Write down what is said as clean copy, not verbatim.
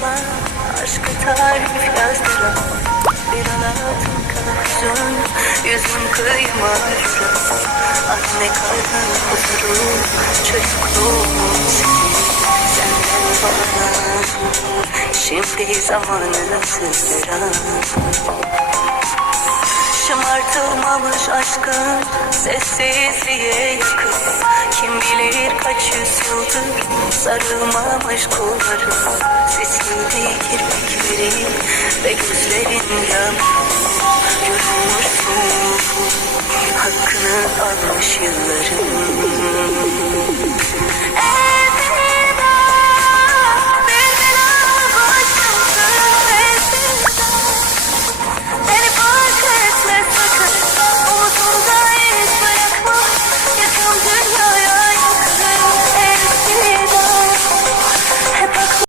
olan aşkı tarif yazdıran bir anlatım kalsın yüzüm kıymarım. Anne karnın huzuru çocukluğum senden bana. Şimdi zamanı sızdıran şımartılmamış aşkın sessizliğe yakın. Kim bilir kaç yüzyıldır sarılmamış kollarım. Sesli kirpiklerin ve gözlerin yanıyor. Yorulmuşsun, hakkını almış yılların.